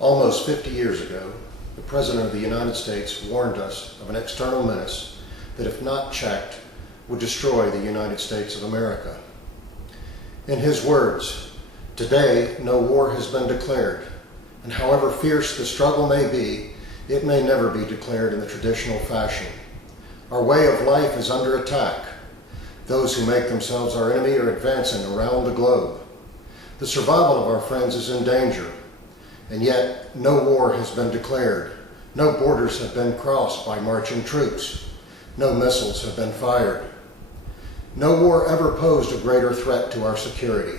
Almost 50 years ago, the President of the United States warned us of an external menace that, if not checked, would destroy the United States of America. In his words, "Today, no war has been declared, and however fierce the struggle may be, it may never be declared in the traditional fashion. Our way of life is under attack. Those who make themselves our enemy are advancing around the globe. The survival of our friends is in danger, and yet no war has been declared. No borders have been crossed by marching troops. No missiles have been fired. No war ever posed a greater threat to our security.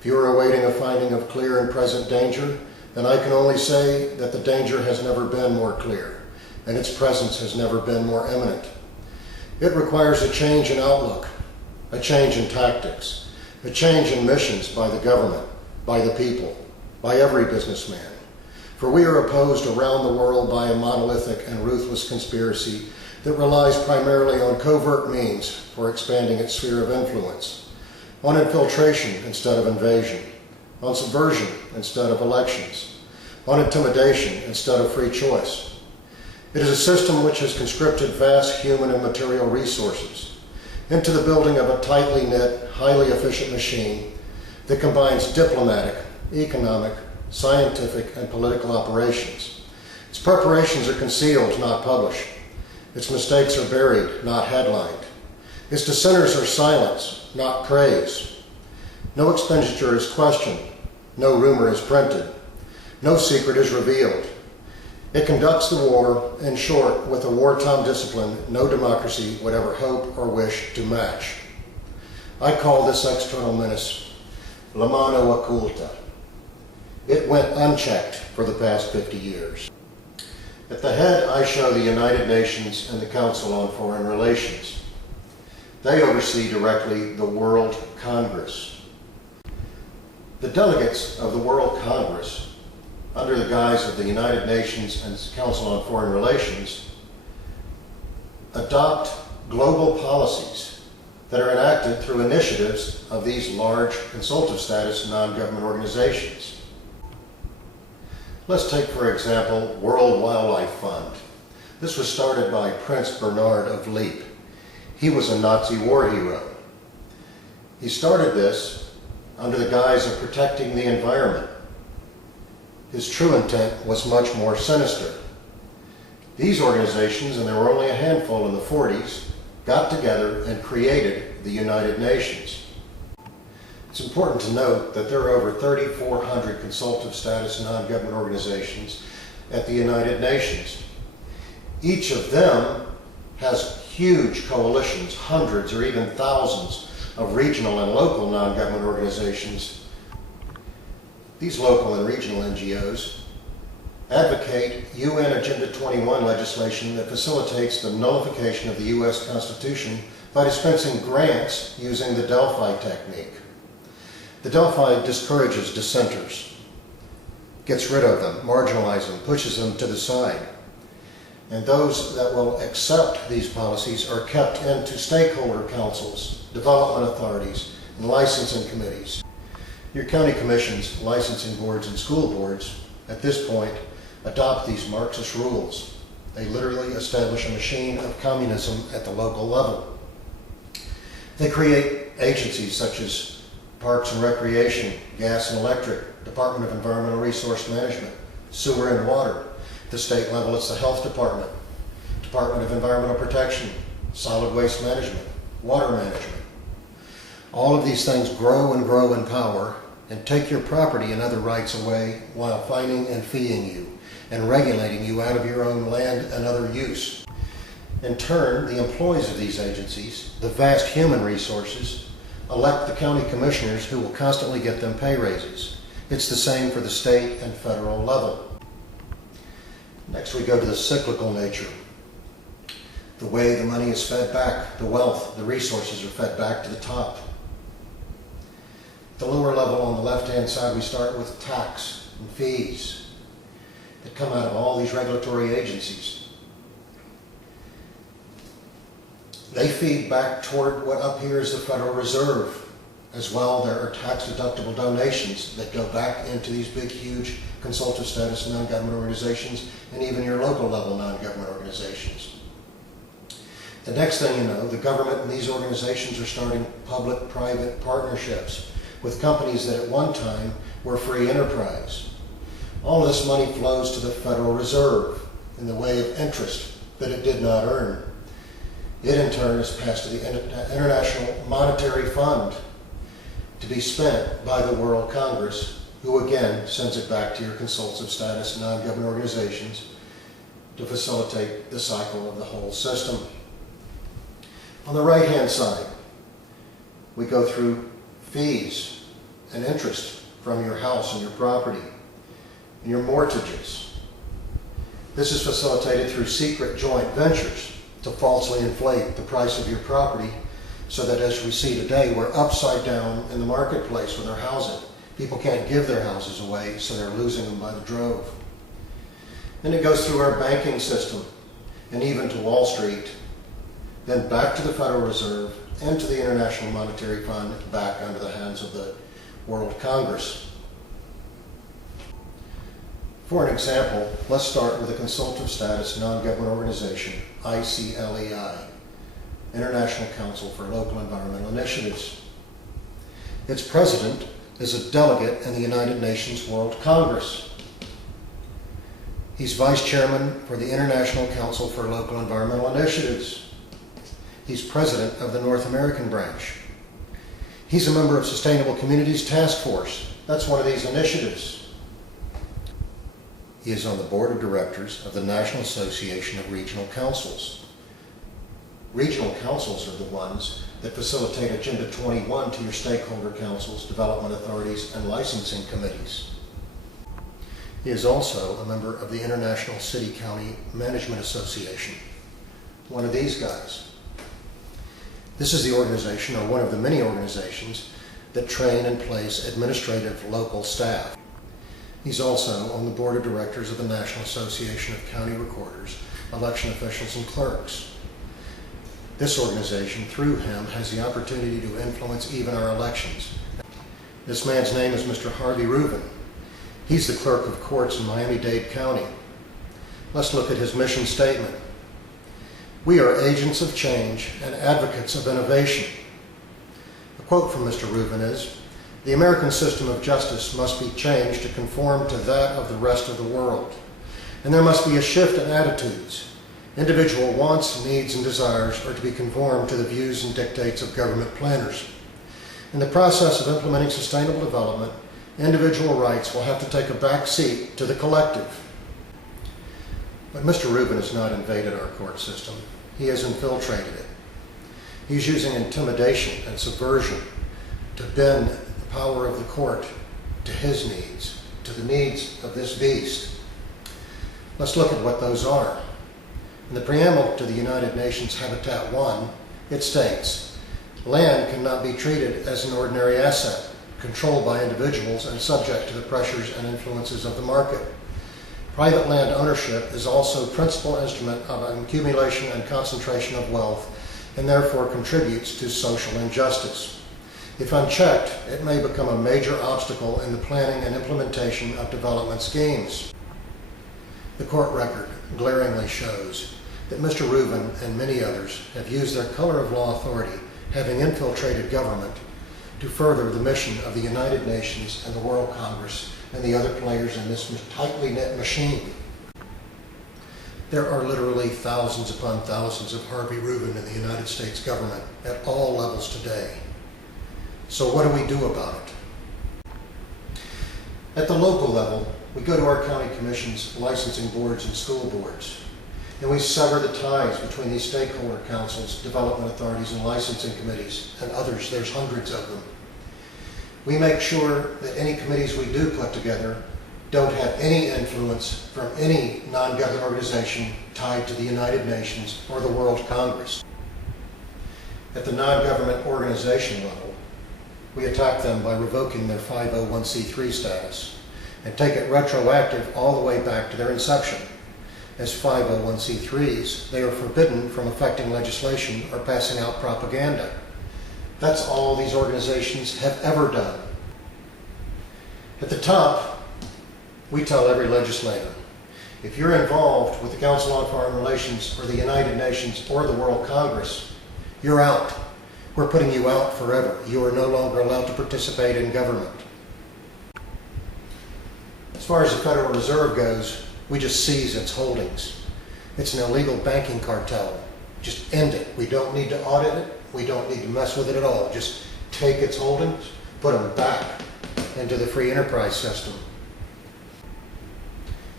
If you are awaiting a finding of clear and present danger, then I can only say that the danger has never been more clear, and its presence has never been more imminent. It requires a change in outlook, a change in tactics, a change in missions by the government, by the people, by every businessman. For we are opposed around the world by a monolithic and ruthless conspiracy that relies primarily on covert means for expanding its sphere of influence, on infiltration instead of invasion, on subversion instead of elections, on intimidation instead of free choice. It is a system which has conscripted vast human and material resources into the building of a tightly knit, highly efficient machine that combines diplomatic, economic, scientific, and political operations. Its preparations are concealed, not published. Its mistakes are buried, not headlined. Its dissenters are silenced, not praised. No expenditure is questioned. No rumor is printed. No secret is revealed. It conducts the war, in short, with a wartime discipline no democracy would ever hope or wish to match. I call this external menace Mano Oculta. It went unchecked for the past 50 years. At the head, I show the United Nations and the Council on Foreign Relations. They oversee directly the World Congress. The delegates of the World Congress, under the guise of the United Nations and Council on Foreign Relations, adopt global policies that are enacted through initiatives of these large consultative status non-government organizations. Let's take, for example, World Wildlife Fund. This was started by Prince Bernhard of Leip. He was a Nazi war hero. He started this under the guise of protecting the environment. His true intent was much more sinister. These organizations, and there were only a handful in the 40s, got together and created the United Nations. It's important to note that there are over 3,400 consultative status non-government organizations at the United Nations. Each of them has huge coalitions, hundreds or even thousands of regional and local non-government organizations. These local and regional NGOs advocate UN Agenda 21 legislation that facilitates the nullification of the U.S. Constitution by dispensing grants using the Delphi technique. The Delphi discourages dissenters, gets rid of them, marginalizes them, pushes them to the side. And those that will accept these policies are kept into stakeholder councils, development authorities, and licensing committees. Your county commissions, licensing boards, and school boards, at this point, adopt these Marxist rules. They literally establish a machine of communism at the local level. They create agencies such as Parks and Recreation, Gas and Electric, Department of Environmental Resource Management, Sewer and Water. At the state level, it's the Health Department, Department of Environmental Protection, Solid Waste Management, Water Management. All of these things grow and grow in power and take your property and other rights away while fining and feeing you and regulating you out of your own land and other use. In turn, the employees of these agencies, the vast human resources, elect the county commissioners who will constantly get them pay raises. It's the same for the state and federal level. Next, we go to the cyclical nature. The way the money is fed back, the wealth, the resources are fed back to the top. At the lower level on the left-hand side, we start with tax and fees that come out of all these regulatory agencies. They feed back toward what up here is the Federal Reserve, As well, there are tax-deductible donations that go back into these big, huge consultative status non-government organizations and even your local level non-government organizations. The next thing you know, the government and these organizations are starting public-private partnerships with companies that at one time were free enterprise. All of this money flows to the Federal Reserve in the way of interest that it did not earn. It in turn is passed to the International Monetary Fund to be spent by the World Congress, who again sends it back to your consultative status non-government organizations to facilitate the cycle of the whole system. On the right-hand side, we go through fees and interest from your house and your property and your mortgages. This is facilitated through secret joint ventures to falsely inflate the price of your property so that, as we see today, we're upside down in the marketplace with our housing. People can't give their houses away, so they're losing them by the drove. Then it goes through our banking system and even to Wall Street, then back to the Federal Reserve and to the International Monetary Fund, back under the hands of the World Congress. For an example, let's start with a consultative status non-government organization, ICLEI, International Council for Local Environmental Initiatives. Its president is a delegate in the United Nations World Congress. He's vice chairman for the International Council for Local Environmental Initiatives. He's president of the North American branch. He's a member of Sustainable Communities Task Force. That's one of these initiatives. He is on the board of directors of the National Association of Regional Councils. Regional councils are the ones that facilitate Agenda 21 to your stakeholder councils, development authorities, and licensing committees. He is also a member of the International City-County Management Association, one of these guys. This is the organization, or one of the many organizations, that train and place administrative local staff. He's also on the board of directors of the National Association of County Recorders, Election Officials, and Clerks. This organization, through him, has the opportunity to influence even our elections. This man's name is Mr. Harvey Rubin. He's the clerk of courts in Miami-Dade County. Let's look at his mission statement. We are agents of change and advocates of innovation. A quote from Mr. Rubin is, "The American system of justice must be changed to conform to that of the rest of the world. And there must be a shift in attitudes. Individual wants, needs, and desires are to be conformed to the views and dictates of government planners. In the process of implementing sustainable development, individual rights will have to take a back seat to the collective." But Mr. Rubin has not invaded our court system. He has infiltrated it. He's using intimidation and subversion to bend the power of the court to his needs, to the needs of this beast. Let's look at what those are. In the preamble to the United Nations Habitat 1, it states, "Land cannot be treated as an ordinary asset, controlled by individuals and subject to the pressures and influences of the market. Private land ownership is also a principal instrument of accumulation and concentration of wealth, and therefore contributes to social injustice. If unchecked, it may become a major obstacle in the planning and implementation of development schemes." The court record glaringly shows that Mr. Rubin and many others have used their color of law authority, having infiltrated government, to further the mission of the United Nations and the World Congress and the other players in this tightly knit machine. There are literally thousands upon thousands of Harvey Rubin in the United States government at all levels today. So what do we do about it? At the local level, we go to our county commissions, licensing boards, and school boards, and we sever the ties between these stakeholder councils, development authorities, and licensing committees, and others. There's hundreds of them. We make sure that any committees we do put together don't have any influence from any non-government organization tied to the United Nations or the World Congress. At the non-government organization level, we attack them by revoking their 501c3 status and take it retroactive all the way back to their inception. As 501c3s, they are forbidden from affecting legislation or passing out propaganda. That's all these organizations have ever done. At the top, we tell every legislator, if you're involved with the Council on Foreign Relations or the United Nations or the World Congress, you're out. We're putting you out forever. You are no longer allowed to participate in government. As far as the Federal Reserve goes, we just seize its holdings. It's an illegal banking cartel. Just end it. We don't need to audit it. We don't need to mess with it at all. Just take its holdings, put them back into the free enterprise system.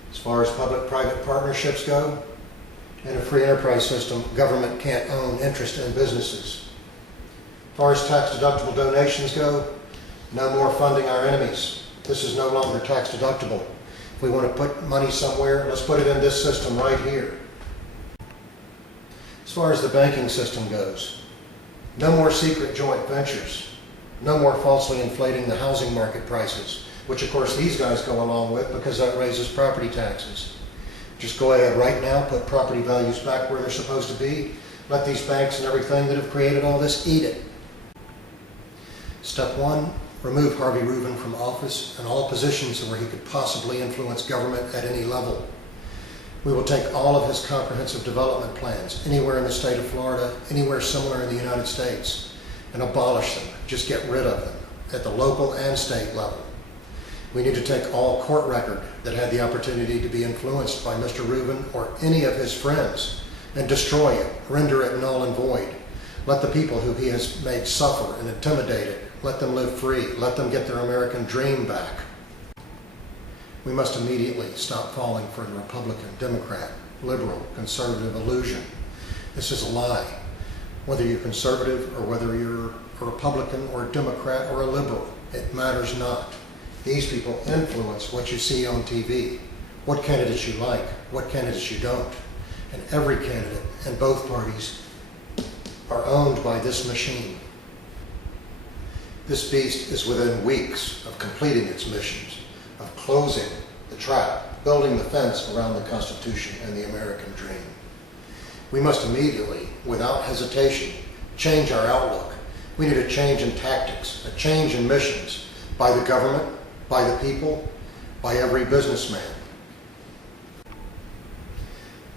As far as public-private partnerships go, in a free enterprise system, government can't own interest in businesses. As far as tax-deductible donations go, no more funding our enemies. This is no longer tax-deductible. If we want to put money somewhere, let's put it in this system right here. As far as the banking system goes, no more secret joint ventures. No more falsely inflating the housing market prices, which of course these guys go along with because that raises property taxes. Just go ahead right now, put property values back where they're supposed to be. Let these banks and everything that have created all this eat it. Step 1, remove Harvey Rubin from office and all positions where he could possibly influence government at any level. We will take all of his comprehensive development plans, anywhere in the state of Florida, anywhere similar in the United States, and abolish them. Just get rid of them at the local and state level. We need to take all court record that had the opportunity to be influenced by Mr. Rubin or any of his friends and destroy it, render it null and void. Let the people who he has made suffer and intimidated, let them live free, let them get their American dream back. We must immediately stop falling for the Republican, Democrat, liberal, conservative illusion. This is a lie. Whether you're conservative or whether you're a Republican or a Democrat or a liberal, it matters not. These people influence what you see on TV, what candidates you like, what candidates you don't. And every candidate in both parties are owned by this machine. This beast is within weeks of completing its missions, of closing the trap, building the fence around the Constitution and the American dream. We must immediately, without hesitation, change our outlook. We need a change in tactics, a change in missions, by the government, by the people, by every businessman.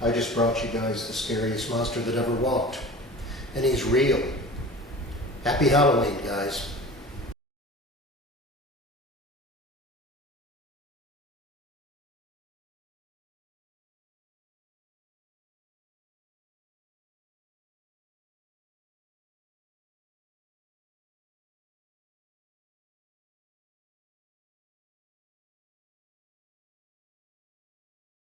I just brought you guys the scariest monster that ever walked, and he's real. Happy Halloween, guys.